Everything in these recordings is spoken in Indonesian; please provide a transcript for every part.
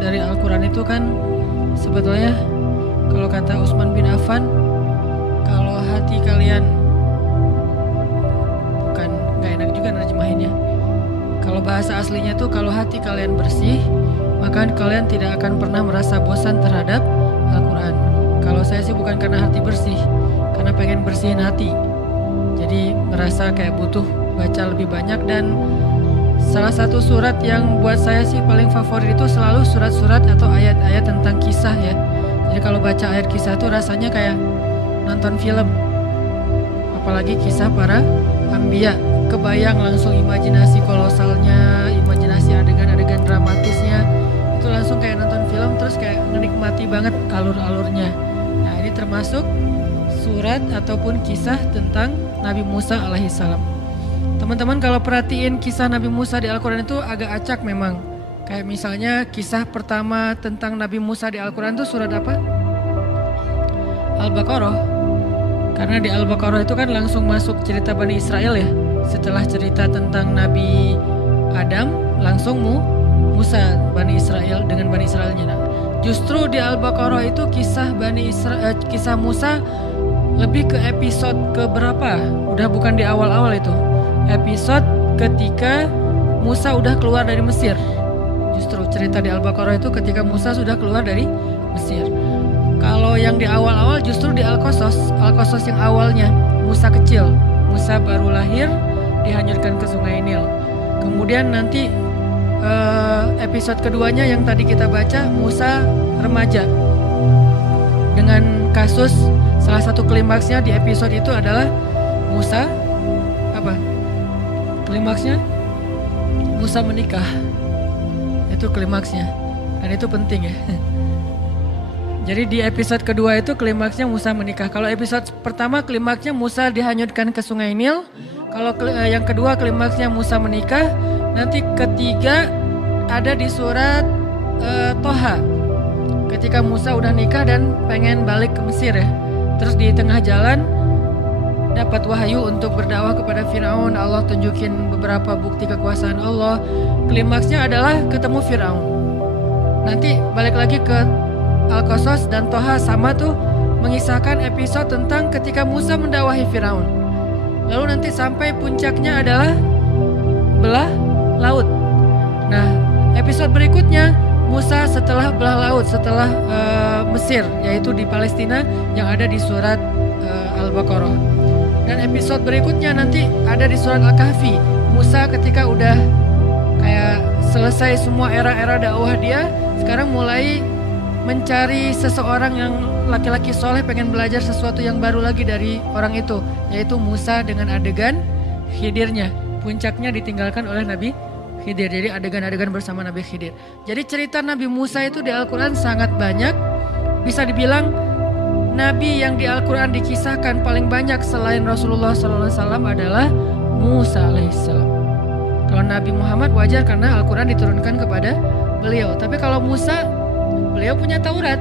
dari Al-Quran itu kan sebetulnya kalau kata Utsman bin Affan, kalau hati kalian, bukan gak enak juga nerjemahinnya, kalau bahasa aslinya tuh kalau hati kalian bersih, maka kalian tidak akan pernah merasa bosan terhadap Al-Quran. Kalau saya sih bukan karena hati bersih, karena pengen bersihin hati. Jadi merasa kayak butuh baca lebih banyak, dan salah satu surat yang buat saya sih paling favorit itu selalu surat-surat atau ayat-ayat tentang kisah ya. Jadi kalau baca ayat kisah itu rasanya kayak nonton film. Apalagi kisah para anbiya, kebayang langsung imajinasi kolosalnya, imajinasi adegan-adegan dramatisnya. Itu langsung kayak nonton film, terus kayak menikmati banget alur-alurnya. Nah, ini termasuk surat ataupun kisah tentang Nabi Musa alaihissalam. Teman-teman kalau perhatiin kisah Nabi Musa di Al-Quran itu agak acak memang. Kayak misalnya kisah pertama tentang Nabi Musa di Al-Quran itu surat apa? Al-Baqarah. Karena di Al-Baqarah itu kan langsung masuk cerita Bani Israel ya. Setelah cerita tentang Nabi Adam, langsung Musa Bani Israel dengan Bani Israelnya. Nah, justru di Al-Baqarah itu kisah kisah Musa lebih ke episode ke berapa? Udah bukan di awal-awal itu. Episode ketika Musa udah keluar dari Mesir. Justru cerita di Al-Baqarah itu ketika Musa sudah keluar dari Mesir. Kalau yang di awal-awal justru di Al-Qasas. Al-Qasas yang awalnya Musa kecil, Musa baru lahir dihanyutkan ke Sungai Nil. Kemudian nanti episode keduanya yang tadi kita baca Musa remaja. Dengan kasus salah satu klimaksnya di episode itu adalah Musa apa? Klimaksnya Musa menikah. Itu klimaksnya. Dan itu penting ya. Jadi di episode kedua itu klimaksnya Musa menikah. Kalau episode pertama klimaksnya Musa dihanyutkan ke Sungai Nil. Kalau yang kedua klimaksnya Musa menikah. Nanti ketiga ada di surat Toha. Ketika Musa udah nikah dan pengen balik ke Mesir ya. Terus di tengah jalan dapat wahyu untuk berdakwah kepada Firaun. Allah tunjukin beberapa bukti kekuasaan Allah. Klimaksnya adalah ketemu Firaun. Nanti balik lagi ke Al-Qasas dan Toha sama tuh, mengisahkan episode tentang ketika Musa mendakwahi Firaun. Lalu nanti sampai puncaknya adalah belah laut. Nah, episode berikutnya Musa setelah belah laut, setelah Mesir, yaitu di Palestina yang ada di surat Al-Baqarah. Dan episode berikutnya nanti ada di surat Al-Kahfi. Musa ketika udah kayak selesai semua era-era dakwah dia, sekarang mulai mencari seseorang yang laki-laki soleh, pengen belajar sesuatu yang baru lagi dari orang itu, yaitu Musa dengan adegan Khidirnya. Puncaknya ditinggalkan oleh Nabi Khidir. Jadi adegan-adegan bersama Nabi Khidir. Jadi cerita Nabi Musa itu di Al-Quran sangat banyak. Bisa dibilang Nabi yang di Al-Quran dikisahkan paling banyak selain Rasulullah SAW adalah Musa alaihissalam. Kalau Nabi Muhammad wajar karena Al-Quran diturunkan kepada beliau. Tapi kalau Musa, beliau punya Taurat.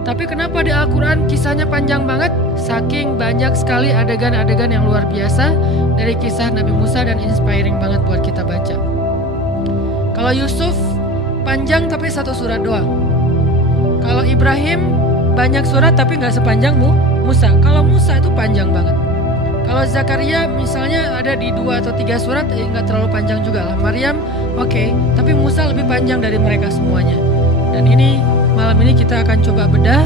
Tapi kenapa di Al-Quran kisahnya panjang banget? Saking banyak sekali adegan-adegan yang luar biasa dari kisah Nabi Musa dan inspiring banget buat kita baca. Kalau Yusuf panjang tapi satu surat doang. Kalau Ibrahim banyak surat tapi nggak sepanjang Musa. Kalau Musa itu panjang banget. Kalau Zakaria misalnya ada di 2 atau 3 surat, nggak terlalu panjang juga lah. Maryam oke, tapi Musa lebih panjang dari mereka semuanya. Dan ini malam ini kita akan coba bedah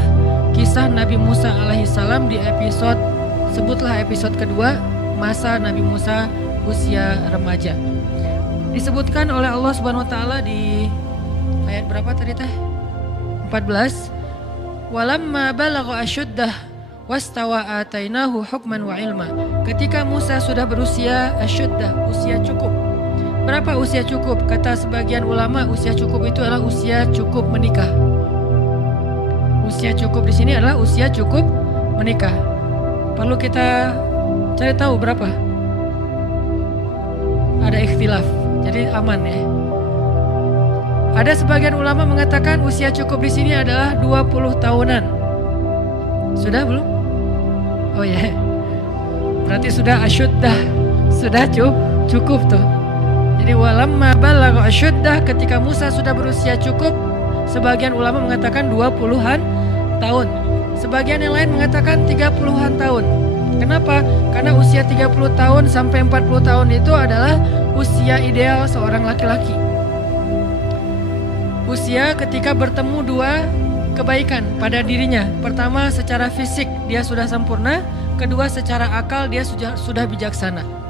kisah Nabi Musa alaihissalam di episode, sebutlah episode kedua, masa Nabi Musa usia remaja. Disebutkan oleh Allah Subhanahu wa taala di ayat berapa tadi teh? 14. Walamma balagha asyuddah wastawa atainahu hukman wa ilma. Ketika Musa sudah berusia asyuddah, usia cukup. Berapa usia cukup? Kata sebagian ulama usia cukup itu adalah usia cukup menikah. Usia cukup di sini adalah usia cukup menikah. Perlu kita cari tahu berapa? Ada ikhtilaf. Jadi aman ya. Ada sebagian ulama mengatakan usia cukup di sini adalah 20 tahunan. Sudah belum? Oh ya. Berarti sudah asyuddah. Sudah cukup tuh. Jadi walamma balagha asyuddah, ketika Musa sudah berusia cukup, sebagian ulama mengatakan 20-an tahun. Sebagian yang lain mengatakan 30-an tahun. Kenapa? Karena usia 30 tahun sampai 40 tahun itu adalah usia ideal seorang laki-laki. Usia ketika bertemu dua kebaikan pada dirinya. Pertama, secara fisik dia sudah sempurna. Kedua, secara akal dia sudah bijaksana.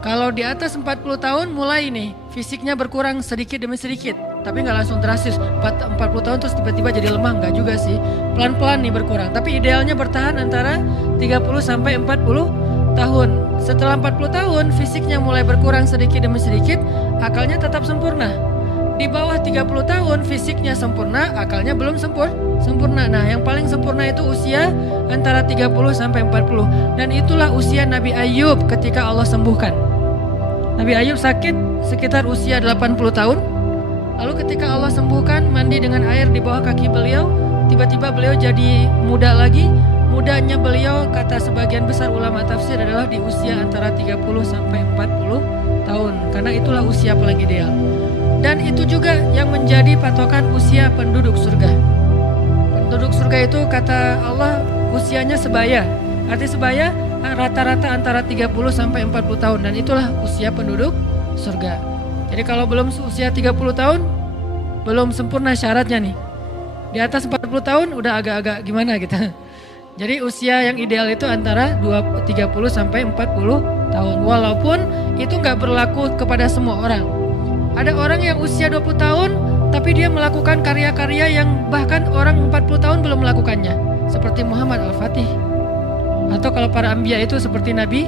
Kalau di atas 40 tahun mulai nih fisiknya berkurang sedikit demi sedikit. Tapi nggak langsung drastis 40 tahun terus tiba-tiba jadi lemah, nggak juga sih. Pelan-pelan nih berkurang. Tapi idealnya bertahan antara 30 sampai 40 tahun. Setelah 40 tahun fisiknya mulai berkurang sedikit demi sedikit, akalnya tetap sempurna. Di bawah 30 tahun fisiknya sempurna, akalnya belum sempurna. Nah, yang paling sempurna itu usia antara 30 sampai 40. Dan itulah usia Nabi Ayub ketika Allah sembuhkan. Nabi Ayub sakit sekitar usia 80 tahun. Lalu ketika Allah sembuhkan, mandi dengan air di bawah kaki beliau, tiba-tiba beliau jadi muda lagi. Mudanya beliau, kata sebagian besar ulama tafsir, adalah di usia antara 30 sampai 40 tahun. Karena itulah usia paling ideal. Dan itu juga yang menjadi patokan usia penduduk surga. Penduduk surga itu kata Allah usianya sebaya. Arti sebaya rata-rata antara 30 sampai 40 tahun. Dan itulah usia penduduk surga. Jadi kalau belum usia 30 tahun, belum sempurna syaratnya nih. Di atas 40 tahun udah agak-agak gimana gitu. Jadi usia yang ideal itu antara 30 sampai 40 tahun. Walaupun itu gak berlaku kepada semua orang. Ada orang yang usia 20 tahun tapi dia melakukan karya-karya yang bahkan orang 40 tahun belum melakukannya. Seperti Muhammad Al-Fatih. Atau kalau para anbiya itu seperti Nabi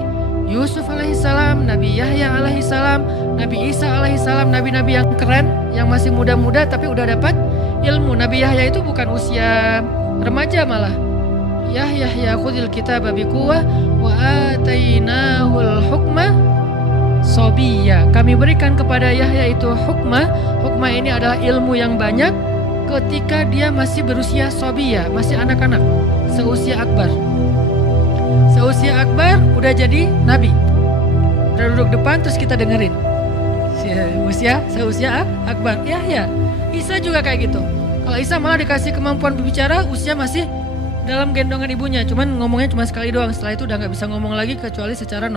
Yusuf alaihissalam, Nabi Yahya alaihissalam, Nabi Isa alaihissalam, nabi-nabi yang keren, yang masih muda-muda tapi udah dapat ilmu. Nabi Yahya itu bukan usia remaja malah. Yahya khudil kitaba biquwwah wa atainahul hukma sobiyya. Kami berikan kepada Yahya itu hukmah. Hukmah ini adalah ilmu yang banyak ketika dia masih berusia sobiyya, masih anak-anak, seusia akbar. Seusia akbar udah jadi nabi. Udah duduk depan terus kita dengerin. Seusia akbar. Yahya. Isa juga kayak gitu. Kalau Isa malah dikasih kemampuan berbicara, usia masih dalam gendongan ibunya. Cuman ngomongnya cuma sekali doang. Setelah itu udah gak bisa ngomong lagi kecuali secara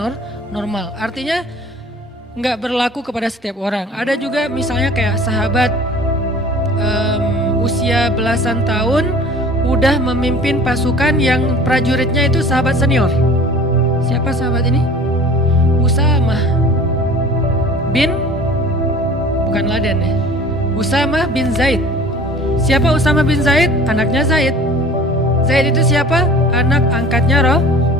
normal. Artinya gak berlaku kepada setiap orang. Ada juga misalnya kayak sahabat usia belasan tahun udah memimpin pasukan yang prajuritnya itu sahabat senior. Siapa sahabat ini? Usamah bin, bukan Laden ya. Usamah bin Zaid. Siapa Usamah bin Zaid? Anaknya Zaid. Zaid itu siapa? Anak angkatnya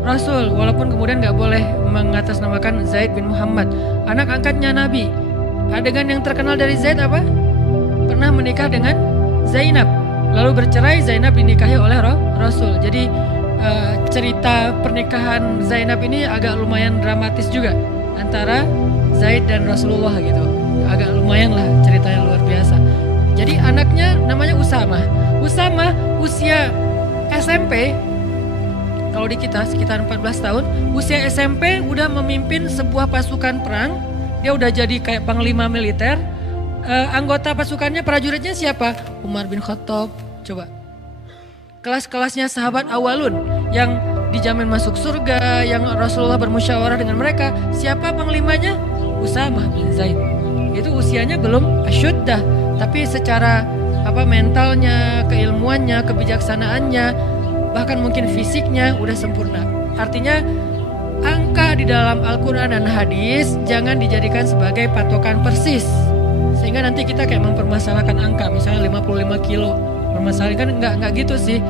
Rasul. Walaupun kemudian gak boleh mengatasnamakan Zaid bin Muhammad. Anak angkatnya Nabi. Adegan yang terkenal dari Zaid apa? Pernah menikah dengan Zainab. Lalu bercerai, Zainab dinikahi oleh Rasul. Jadi cerita pernikahan Zainab ini agak lumayan dramatis juga. Antara Zaid dan Rasulullah gitu. Agak lumayan lah ceritanya, luar biasa. Jadi anaknya namanya Usamah. Usamah usia SMP, kalau di kita sekitar 14 tahun, usia SMP udah memimpin sebuah pasukan perang. Dia udah jadi kayak panglima militer. Anggota pasukannya, prajuritnya siapa? Umar bin Khattab. Coba. Kelas-kelasnya sahabat awalun yang dijamin masuk surga, yang Rasulullah bermusyawarah dengan mereka. Siapa panglimanya? Usamah bin Zaid. Itu usianya belum asyuddah, tapi secara mentalnya, keilmuannya, kebijaksanaannya, bahkan mungkin fisiknya udah sempurna. Artinya angka di dalam Al-Quran dan hadis jangan dijadikan sebagai patokan persis. Sehingga nanti kita kayak mempermasalahkan angka, misalnya 55 kilo. Permasalahan kan enggak gitu sih.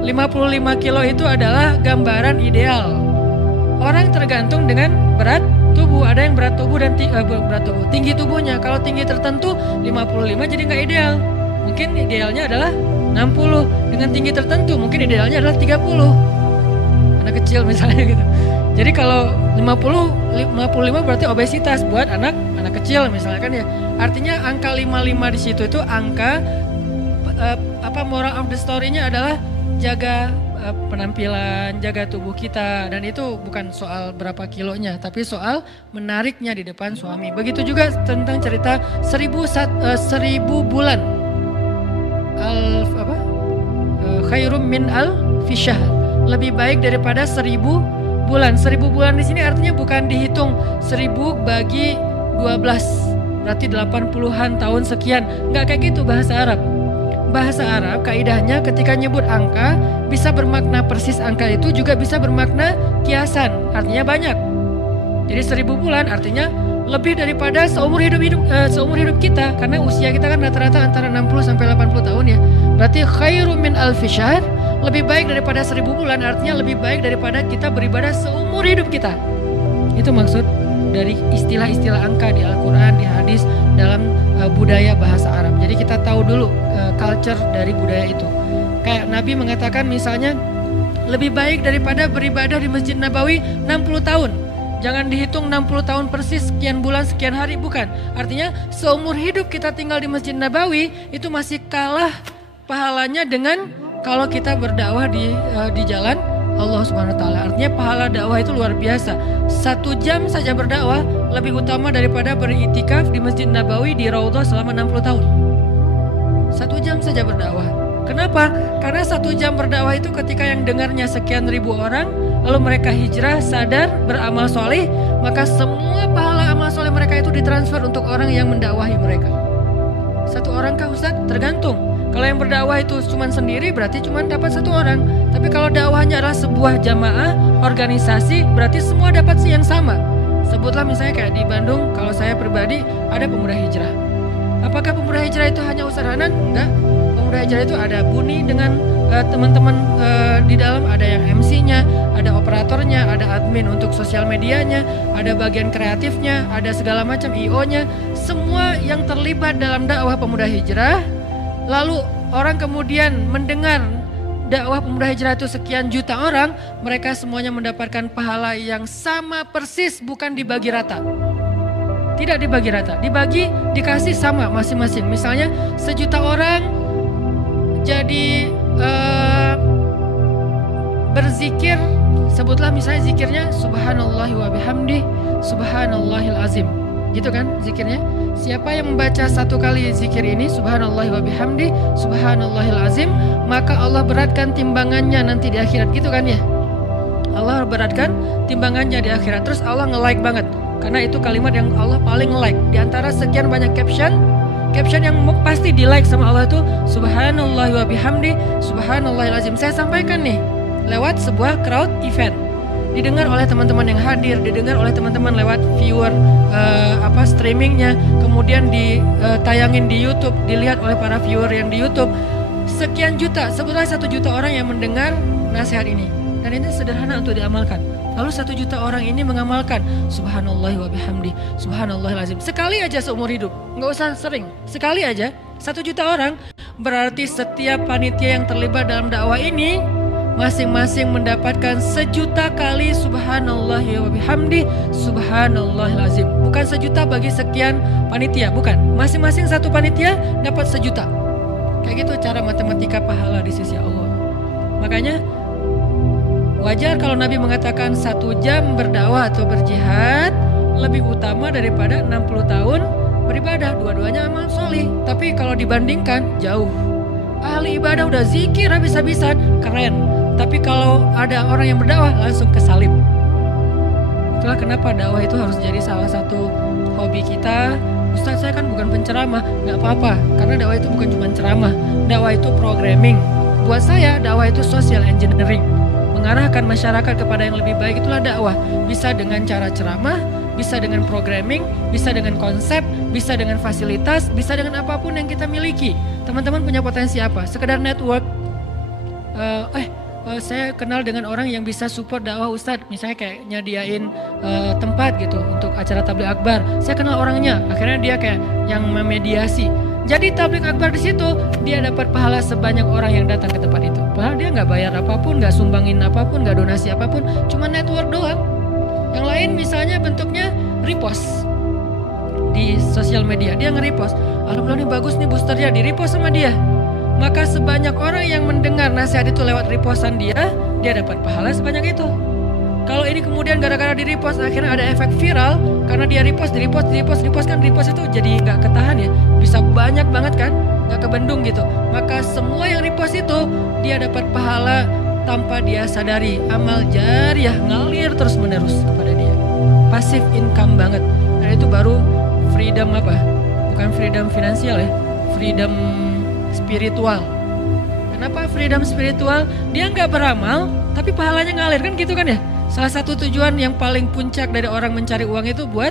55 kilo itu adalah gambaran ideal. Orang tergantung dengan berat tubuh. Ada yang berat tubuh dan tinggi tubuhnya. Kalau tinggi tertentu 55 jadi nggak ideal. Mungkin idealnya adalah 60. Dengan tinggi tertentu mungkin idealnya adalah 30. Anak kecil misalnya gitu. Jadi kalau 55 berarti obesitas buat anak kecil misalnya kan ya. Artinya angka 55 di situ itu angka moral of the story-nya adalah jaga penampilan, jaga tubuh kita, dan itu bukan soal berapa kilonya, tapi soal menariknya di depan suami. Begitu juga tentang cerita 1000 bulan, khairum min al-fisyahr, lebih baik daripada 1000 bulan. 1000 bulan di sini artinya bukan dihitung 1000 bagi 12, berarti 80-an tahun sekian. Nggak kayak gitu bahasa Arab. Bahasa Arab kaidahnya ketika nyebut angka bisa bermakna persis angka itu, juga bisa bermakna kiasan, artinya banyak. Jadi 1000 bulan artinya lebih daripada seumur hidup kita, karena usia kita kan rata-rata antara 60 sampai 80 tahun ya. Berarti khairum min alfi syahr, lebih baik daripada 1000 bulan artinya lebih baik daripada kita beribadah seumur hidup kita. Itu maksud dari istilah-istilah angka di Al-Quran, di hadis, dalam budaya bahasa Arab. Jadi kita tahu dulu culture dari budaya itu. Kayak Nabi mengatakan misalnya lebih baik daripada beribadah di Masjid Nabawi 60 tahun. Jangan dihitung 60 tahun persis, sekian bulan, sekian hari, bukan. Artinya seumur hidup kita tinggal di Masjid Nabawi itu masih kalah pahalanya dengan kalau kita berdakwah di jalan Allah Subhanahu wa taala. Artinya pahala dakwah itu luar biasa. 1 jam saja berdakwah lebih utama daripada beritikaf di Masjid Nabawi di Raudhah selama 60 tahun. 1 jam saja berdakwah. Kenapa? Karena 1 jam berdakwah itu ketika yang dengarnya sekian ribu orang, lalu mereka hijrah, sadar, beramal soleh, maka semua pahala amal soleh mereka itu ditransfer untuk orang yang mendakwahi mereka. 1 orang kah Ustaz? Tergantung. Kalau yang berdakwah itu cuma sendiri berarti cuma dapat 1 orang. Tapi kalau dakwahnya adalah sebuah jamaah, organisasi, berarti semua dapat yang sama. Sebutlah misalnya kayak di Bandung, kalau saya pribadi ada pemuda hijrah. Apakah pemuda hijrah itu hanya Ustaz Hanan? Enggak. Pemuda hijrah itu ada Buni dengan teman-teman di dalam, ada yang MC-nya, ada operatornya, ada admin untuk sosial medianya, ada bagian kreatifnya, ada segala macam IO-nya. Semua yang terlibat dalam dakwah pemuda hijrah. Lalu orang kemudian mendengar dakwah pemuda hijrah itu sekian juta orang, mereka semuanya mendapatkan pahala yang sama persis, bukan dibagi rata. Tidak dibagi rata, dikasih sama masing-masing. Misalnya 1 juta orang jadi berzikir, sebutlah misalnya zikirnya subhanallahi wa bihamdi subhanallahil azim. Gitu kan zikirnya. Siapa yang membaca 1 kali zikir ini subhanallahi wa bihamdi subhanallahil azim, maka Allah beratkan timbangannya nanti di akhirat, gitu kan ya. Allah beratkan timbangannya di akhirat. Terus Allah nge-like banget, karena itu kalimat yang Allah paling like. Di antara sekian banyak caption yang pasti di like sama Allah itu subhanallahi wa bihamdi subhanallahil azim. Saya sampaikan nih lewat sebuah crowd event, didengar oleh teman-teman yang hadir, didengar oleh teman-teman lewat viewer streamingnya, kemudian ditayangin di YouTube, dilihat oleh para viewer yang di YouTube. Sekian juta, sebetulnya 1 juta orang yang mendengar nasihat ini, dan ini sederhana untuk diamalkan. Lalu 1 juta orang ini mengamalkan subhanallah wa bihamdi subhanallahil azim sekali aja seumur hidup, nggak usah sering, sekali aja 1 juta orang. Berarti setiap panitia yang terlibat dalam dakwah ini masing-masing mendapatkan 1 juta kali subhanallah wa bihamdi subhanallahil azim. Bukan 1 juta bagi sekian panitia, bukan. Masing-masing satu panitia dapat 1 juta. Kayak gitu cara matematika pahala di sisi Allah. Makanya wajar kalau Nabi mengatakan 1 jam berdakwah atau berjihad lebih utama daripada 60 tahun beribadah. Dua-duanya amal soleh. Tapi kalau dibandingkan jauh. Ahli ibadah udah zikir habis-habisan, keren. Tapi kalau ada orang yang berdakwah langsung kesalib. Itulah kenapa dakwah itu harus jadi salah satu hobi kita. Ustaz, saya kan bukan penceramah. Gak apa-apa, karena dakwah itu bukan cuma ceramah. Dakwah itu programming. Buat saya dakwah itu social engineering. Mengarahkan masyarakat kepada yang lebih baik, itulah dakwah. Bisa dengan cara ceramah, bisa dengan programming, bisa dengan konsep, bisa dengan fasilitas, bisa dengan apapun yang kita miliki. Teman-teman punya potensi apa? Sekedar network. Saya kenal dengan orang yang bisa support dakwah Ustadz, misalnya kayak nyadiain tempat gitu untuk acara tabligh akbar. Saya kenal orangnya, akhirnya dia kayak yang memediasi. Jadi tabligh akbar di situ dia dapat pahala sebanyak orang yang datang ke tempat itu. Padahal dia nggak bayar apapun, nggak sumbangin apapun, nggak donasi apapun, cuma network doang. Yang lain misalnya bentuknya repost di sosial media, dia nge-repost. Alhamdulillah nih bagus nih boosternya, di repost sama dia. maka sebanyak orang yang mendengar nasihat itu lewat repostan dia dapat pahala sebanyak itu. Kalau ini kemudian gara-gara di repost akhirnya ada efek viral karena dia repost kan repost itu jadi nggak ketahan ya, bisa banyak banget kan, nggak kebendung gitu. Maka semua yang repost itu dia dapat pahala tanpa dia sadari, amal jariyah ngalir terus menerus kepada dia, passive income banget. Dan itu baru freedom apa? Bukan freedom finansial ya, freedom spiritual. Kenapa freedom spiritual? Dia nggak beramal tapi pahalanya ngalir kan gitu kan ya. Salah satu tujuan yang paling puncak dari orang mencari uang itu buat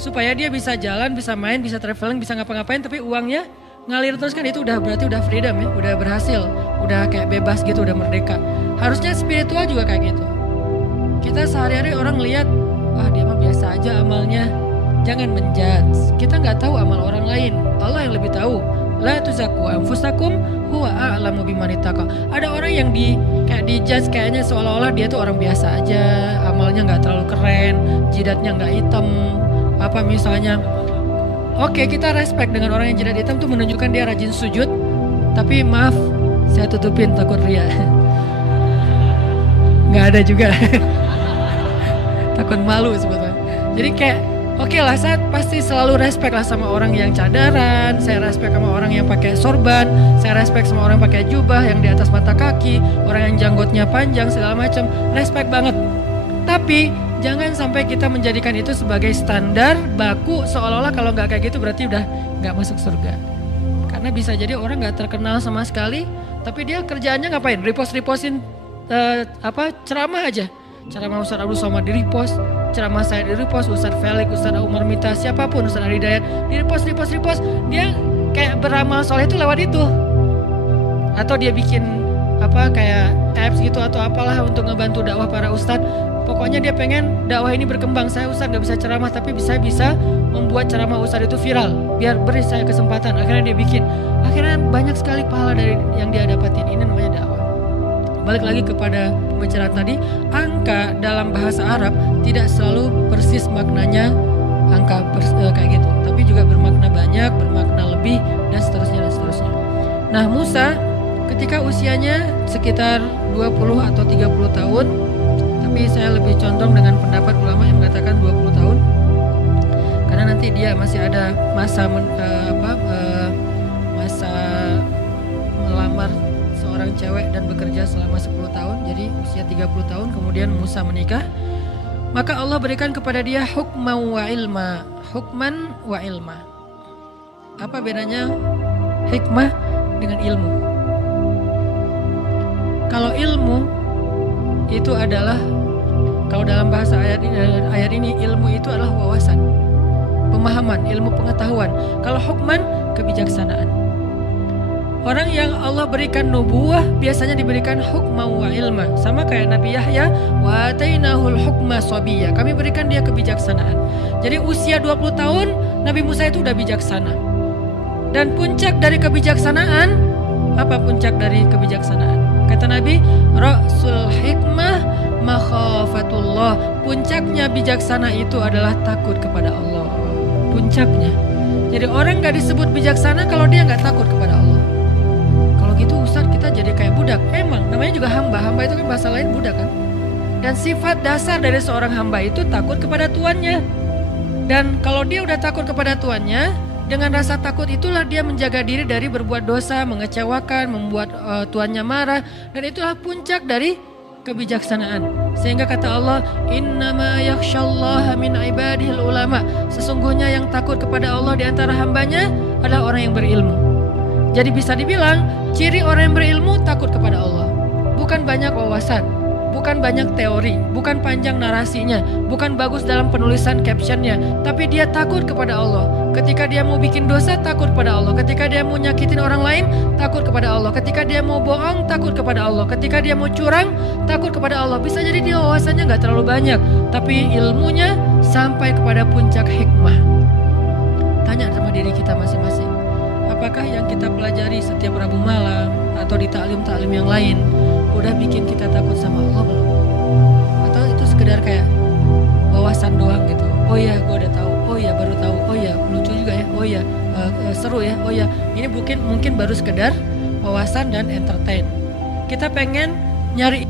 supaya dia bisa jalan, bisa main, bisa traveling, bisa ngapa-ngapain tapi uangnya ngalir terus kan, itu udah berarti udah freedom ya, udah berhasil, udah kayak bebas gitu, udah merdeka. Harusnya spiritual juga kayak gitu. Kita sehari-hari orang lihat, wah dia mah biasa aja amalnya. Jangan menjudge, kita nggak tahu amal orang lain, Allah yang lebih tahu. La tuzakku anfusakum huwa a'lamu biman ittaqa. Ada orang yang kayak dijudge kayaknya seolah-olah dia tuh orang biasa aja, amalnya nggak terlalu keren, jidatnya nggak hitam, apa misalnya. Oke, kita respect dengan orang yang jidat hitam tuh menunjukkan dia rajin sujud, tapi maaf, saya tutupin takut ria. Nggak ada juga. Takut malu sebetulnya. Jadi kayak oke lah, saya pasti selalu respect lah sama orang yang cadaran, saya respect sama orang yang pakai sorban, saya respect sama orang yang pakai jubah yang di atas mata kaki, orang yang janggutnya panjang segala macam, respect banget. Tapi jangan sampai kita menjadikan itu sebagai standar baku seolah-olah kalau nggak kayak gitu berarti udah nggak masuk surga. Karena bisa jadi orang nggak terkenal sama sekali, tapi dia kerjaannya ngapain? Repostin ceramah aja. Ceramah Ustaz Abdul Somad di repost, ceramah saya di repost, Ustaz Felix, Ustaz Umar Mita, siapapun, Ustaz Ali Dayat di repost. Dia kayak beramal soleh itu lewat itu. Atau dia bikin kayak apps gitu atau apalah untuk ngebantu dakwah para ustaz. Pokoknya dia pengen dakwah ini berkembang. Saya ustaz gak bisa ceramah tapi saya bisa membuat ceramah ustaz itu viral. Biar beri saya kesempatan. Akhirnya dia bikin. Akhirnya banyak sekali pahala dari yang dia dapatin. Ini namanya dakwah. Balik lagi kepada pembicaraan tadi, angka dalam bahasa Arab tidak selalu persis maknanya angka kayak gitu, tapi juga bermakna banyak, bermakna lebih, dan seterusnya. Nah, Musa ketika usianya sekitar 20 atau 30 tahun, tapi saya lebih condong dengan pendapat ulama yang mengatakan 20 tahun, karena nanti dia masih ada masa masa melamar seorang cewek dan bekerja selama 10 tahun, jadi usia 30 tahun kemudian Musa menikah. Maka Allah berikan kepada dia hukman wa ilma. Apa bedanya hikmah dengan ilmu? Kalau ilmu itu adalah, kalau dalam bahasa ayat ini ilmu itu adalah wawasan, pemahaman, ilmu pengetahuan. Kalau hukman, kebijaksanaan. Orang yang Allah berikan nubuwah biasanya diberikan hukma wa ilma. Sama kayak Nabi Yahya, wa atainahul hukma sabiyya. Kami berikan dia kebijaksanaan. Jadi usia 20 tahun Nabi Musa itu udah bijaksana. Dan puncak dari kebijaksanaan, apa puncak dari kebijaksanaan? Kata Nabi, Ra'sul hikmah makhafatullah. Puncaknya bijaksana itu adalah takut kepada Allah. Puncaknya. Jadi orang gak disebut bijaksana kalau dia gak takut kepada Allah. Gitu Ustaz, kita jadi kayak budak. Emang namanya juga hamba. Hamba itu kan bahasa lain budak kan. Dan sifat dasar dari seorang hamba itu takut kepada tuannya. Dan kalau dia udah takut kepada tuannya, dengan rasa takut itulah dia menjaga diri dari berbuat dosa, mengecewakan, membuat tuannya marah. Dan itulah puncak dari kebijaksanaan. Sehingga kata Allah, innama yakhsyallaha min ibadihil ulama. Sesungguhnya yang takut kepada Allah di antara hambanya adalah orang yang berilmu. Jadi bisa dibilang ciri orang yang berilmu takut kepada Allah. Bukan banyak wawasan, bukan banyak teori, bukan panjang narasinya, bukan bagus dalam penulisan captionnya, tapi dia takut kepada Allah. Ketika dia mau bikin dosa, takut kepada Allah. Ketika dia mau nyakitin orang lain, takut kepada Allah. Ketika dia mau bohong, takut kepada Allah. Ketika dia mau curang, takut kepada Allah. Bisa jadi dia wawasannya gak terlalu banyak, tapi ilmunya sampai kepada puncak hikmah. Tanya sama diri kita masing-masing. Apakah yang kita pelajari setiap Rabu malam atau di taklim-taklim yang lain udah bikin kita takut sama Allah belum? Atau itu sekedar kayak wawasan doang gitu? Oh ya, gue udah tahu. Oh ya, baru tahu. Oh ya, lucu juga ya. Oh ya, seru ya. Oh ya, ini mungkin baru sekedar wawasan dan entertain. Kita pengen nyari